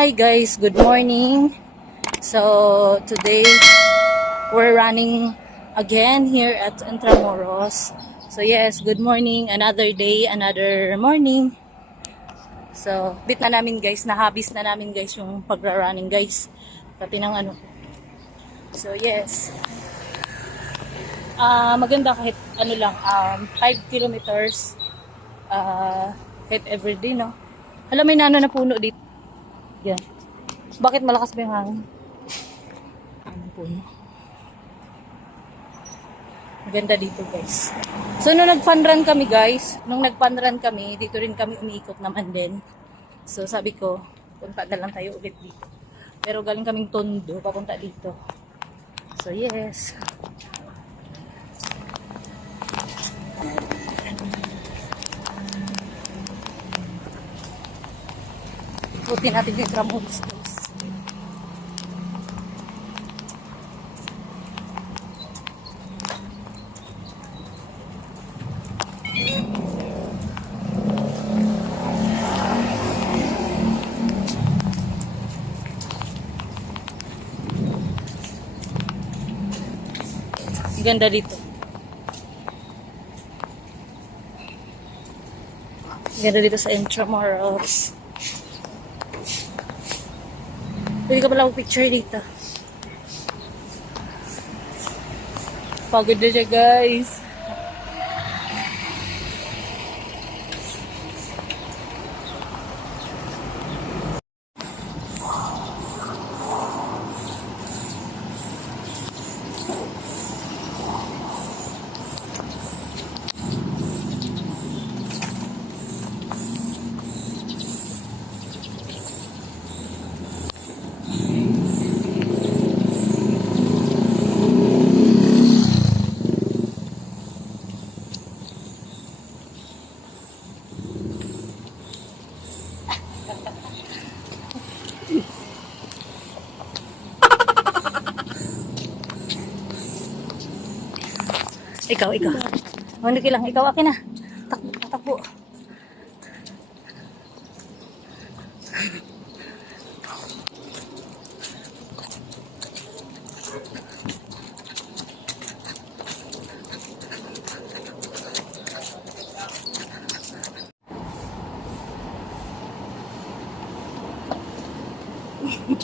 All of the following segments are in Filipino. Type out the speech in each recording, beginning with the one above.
Hi guys, good morning. So today we're running again here at Intramuros. So yes, good morning, another day, another morning. So bit na namin guys, nahabis na namin guys yung pagra-running guys. Pati ng ano. So yes. Maganda kahit ano lang, 5 kilometers kahit everyday, no? Alam, may nano na puno dito. Yan. Bakit malakas ba yung hangin? Ano puno? Maganda dito guys. So nung nag-fun run kami guys, dito rin kami umiikot naman din. So sabi ko, punta na lang tayo ulit dito. Pero galing kaming Tondo, papunta dito. So yes. Ikutin natin yung Intramuros guys. Ganda dito. Ganda dito sa Intramuros. Pwede ka pala mag-picture dito. Pagod na siya guys. Ikaw. Hindi lang. Ikaw, akin na. Takbo.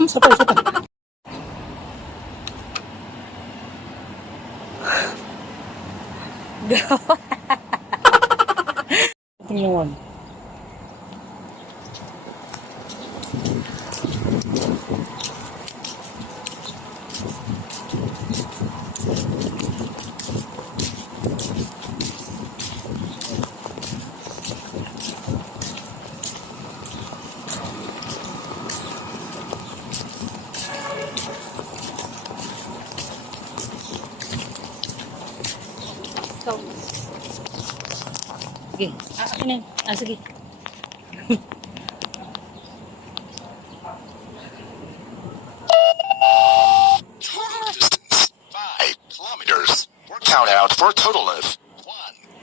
什么？Tingnan. Ikaw. Sige. Akin na. Sige. 5 kilometers. Work count out for a total of 1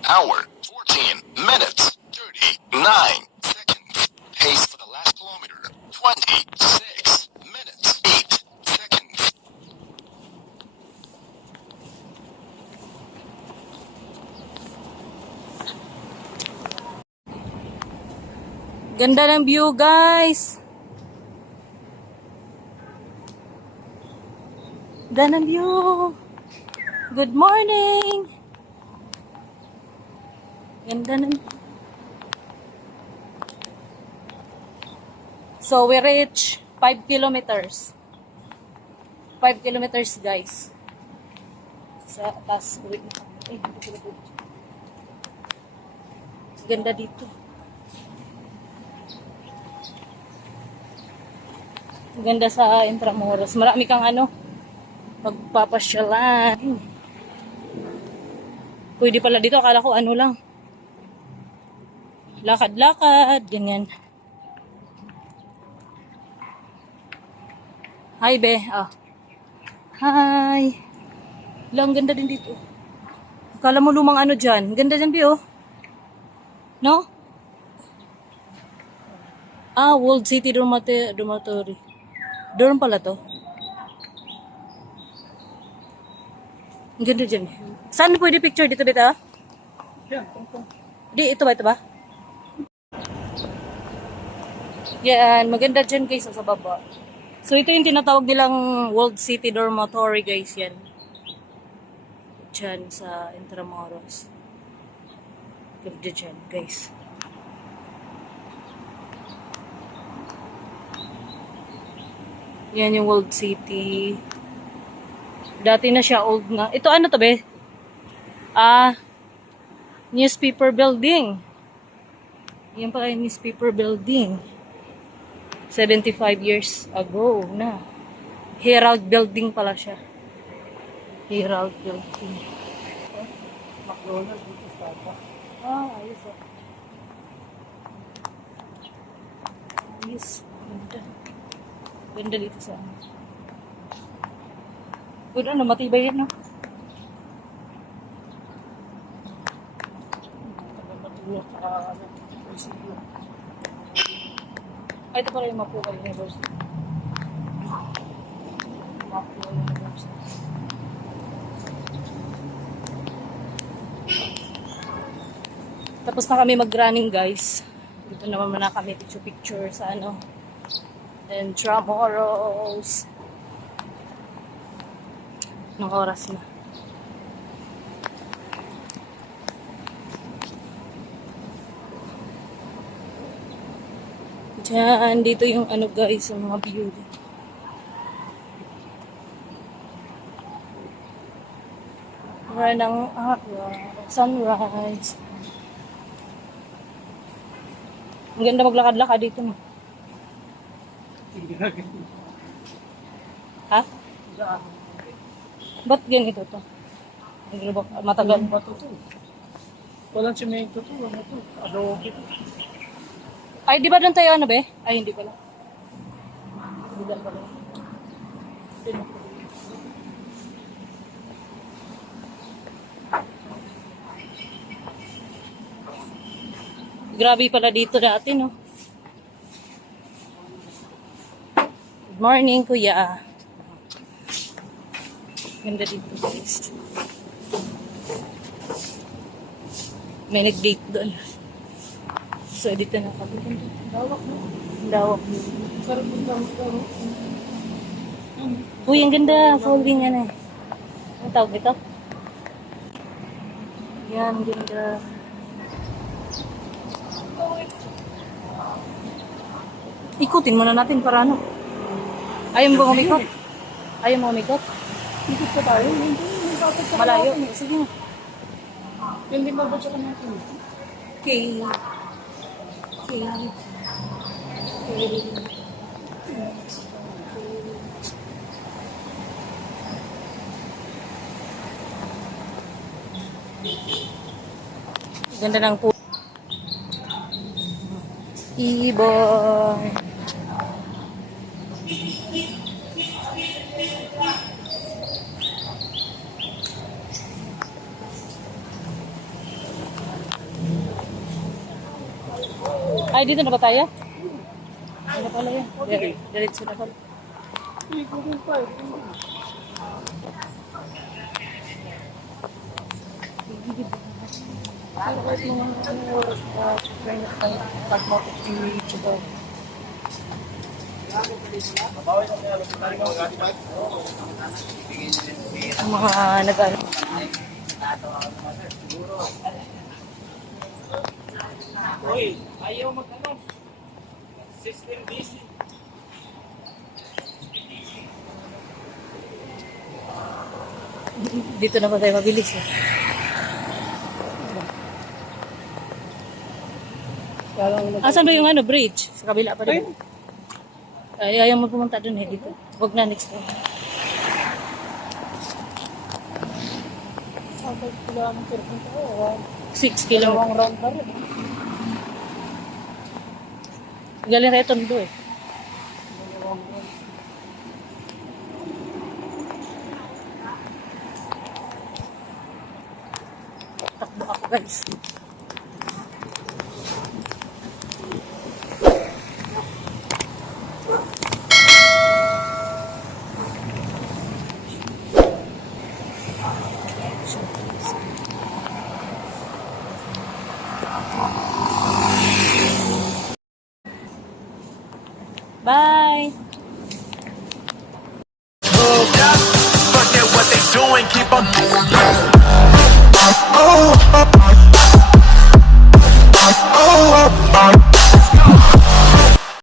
hour, 14 minutes, 39 seconds. Pace for the last kilometer, 26 minutes, 8 seconds. Ganda ng view, guys. Ganda ng view. Good morning. Ganda ng... So, we reach 5 kilometers. 5 kilometers, guys. Sa taas, uwi na kami. Ganda dito. Ganda sa Intramuros. Marami kang magpapasyalan. Pwede pala dito. Akala ko lang. Lakad-lakad. Ganyan. Hi, be. Hi. Lang ganda din dito. Akala mo lumang dyan. Ganda dyan, be, oh. No? Ah, World City Dormitory. Dorm pala to. Ang ganda dyan. Saan pwede picture? Dito ba ito? Yan, tungkol. Di, ito ba? Ito ba? Yan, maganda dyan guys sa baba. So ito yung tinatawag nilang World City Dormitory guys yan. Dyan sa Intramuros. Ganda dyan guys. Yan yung World City. Dati na siya old na. Ito ano to be? Ah, newspaper building. Yan pala yung newspaper building. 75 years ago na. Herald building pala siya. Herald building. McDonald's dito sa Starbucks. Ah, ayos ah. Ayos. Ganda. Ganda dito sa amin. Good ano, matibay yan no? Taga-matulog sa munisipyo. Ay, ito pala yung Mapuka University. Mapuka University. Tapos na kami mag-running guys. Dito naman na kami picture sa ano. Intramuros. Anong oras na? Diyan, dito yung ano guys, yung mga view. Mura ng sunrise. Ang ganda maglakad-lakad dito no. Ha? Ba't ganito to? Hindi ba matagal? Ano ba ito? Walang semento to. Ano to? Adobe to. Ay, di ba doon tayo ano be? Ay, hindi pala. Hindi pala. Grabe pala dito dati, no? Good morning, kuya. Ganda dito, guys. May nag-date doon. So, dito na kami. Dawak mo. Dawak. Sarap yung dawak ko. Uy, ang ganda. Folding yan eh. Ang tawag ito? Yan, ganda. Ikutin muna natin para ano. Ayaw mo ba umikot? Ayaw mo umikot? Ikot ka tayo. Hindi. Bakit ka Malayo. Sige na. Hindi babadya ka natin. Okay. Okay. Ganda ng po. Ibon. Ay, dito na ba tayo? Ano pala yan? Diretso na pala. Ikutin pa eh. Kahit mga oras na try na tayo pag-motive image ito. Ang mga nag-ano. Uy, ayaw mag-ano. System busy. Dito na pa tayo mabilis eh. Asan ba yung ano, bridge? Sa kabila pa rin. Ay, ayaw mo pumunta dun eh, dito. Huwag na next time. Sabay sila ng perpunta ko. 6 kilometers. Dalawang round na rin. Galing tayo tondo eh. Dalawang round. Takbo ako guys. Bye!